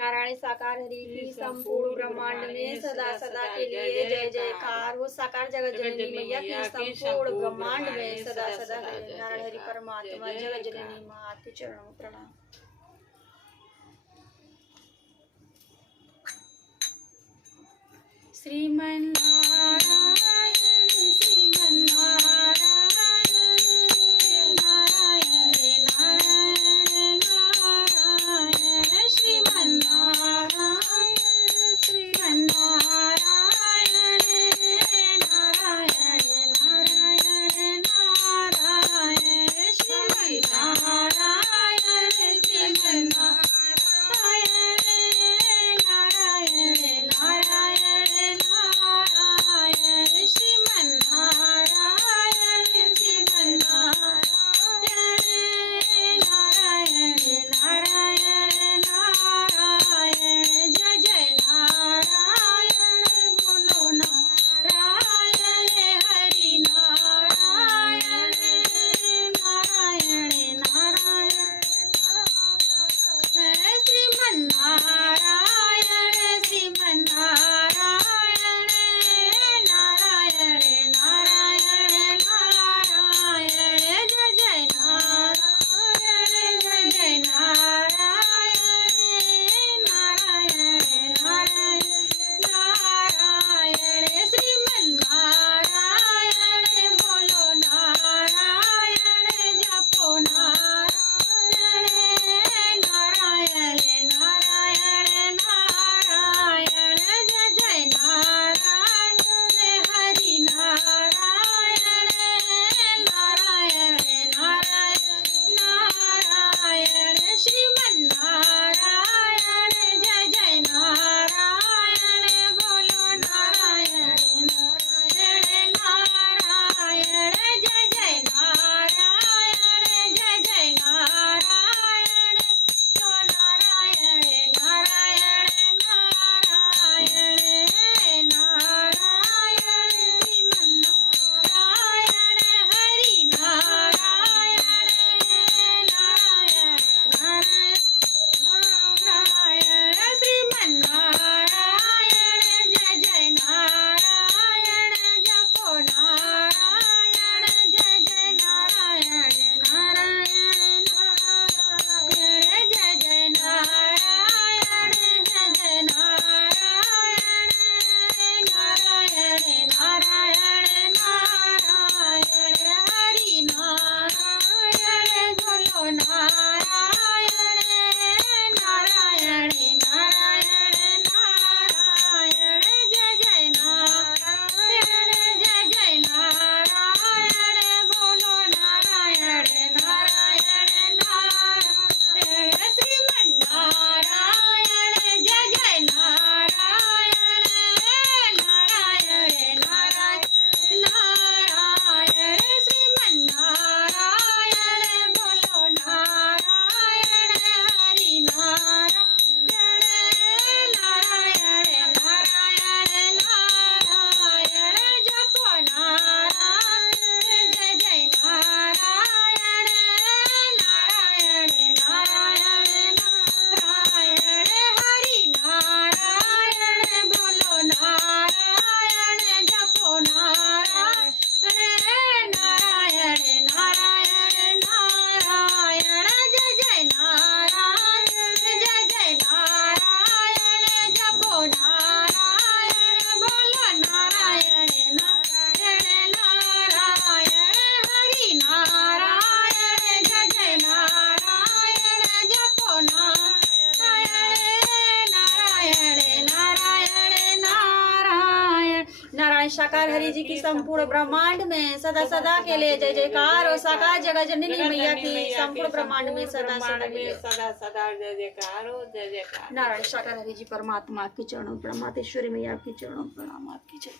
नारायण साकार हरि की संपूर्ण ब्रह्मांड में सदा सदा के लिए जय जयकार हो। साकार जगत जननी मैया की संपूर्ण ब्रह्मांड में सदा सदा नारायण हरि परमात्मा जगत जननी माँ के चरणों में प्रणाम। श्रीमन नारायण श्रीमन नारायण नारायण नारायण नारायण श्रीमन नारायण श्रीमन नारायण नारायण नारायण नारायण श्रीमन नारायण श्रीमन नारायण नारायण नारायण नारायण श्रीमन नारायण श्रीमन नारायण नारायण नारायण नारायण जय जय नारायण बोलो नारायण हरि नारायण नारायण नारायण श्रीमन नारायण श्रीमन नारायण नारायण नारायण नारायण जय जय नारायण जय जय नारायण नारायण नारायण नारायण श्रीमन नारायण बोलो नारायण जपो नारायण नारायण नारायण नारायण जय जय नारायण हरि नारायण नारायण नारायण नारायण श्रीमन नारायण जय जय नारायण बोलो नारायण नारायण नारायण जय जय नारायण जय जय नारायण नारायण नारायण नारायण नारायण श्रीमन नारायण हरि नारायण नारायण नारायण श्रीमन नारायण जय जय नारायण जपो नारायण जय जय नारायण नारायण नारायण जय जय नारायण जय जय नारायण नारायण नारायण नारायण हरि नारायण बोलो नारायण नारायण नारायण नारायण जय जय नारायण जय जय नारायण बोलो नारायण नारायण नारायण श्रीमन नारायण जय जय नारायण नारायण नारायण नारायण श्रीमन नारायण बोलो नारायण हरि नारायण नारायण नारायण नारायण जपो नारायण जय जय नारायण नारायण नारायण नारायण हरि नारायण बोलो नारायण जपो नारायण नारायण नारायण नारायण जय जय नारायण जय जय नारायण जपो नारायण बोलो नारायण नारायण नारायण हरि नारायण जय जय नारायण जपो नारायण नारायण नारायण नारायण नारायण साकार हरि जी की संपूर्ण ब्रह्मांड में सदा सदा के लिए जय जयकार और साकार जगत जननी मैया की संपूर्ण ब्रह्मांड में सदा सदा जय जयकार हो जय जयकार। नारायण साकार हरि जी परमात्मा के चरणों प्रणाम, मातेश्वरी मैया के चरणों प्रणाम, आपकी जय।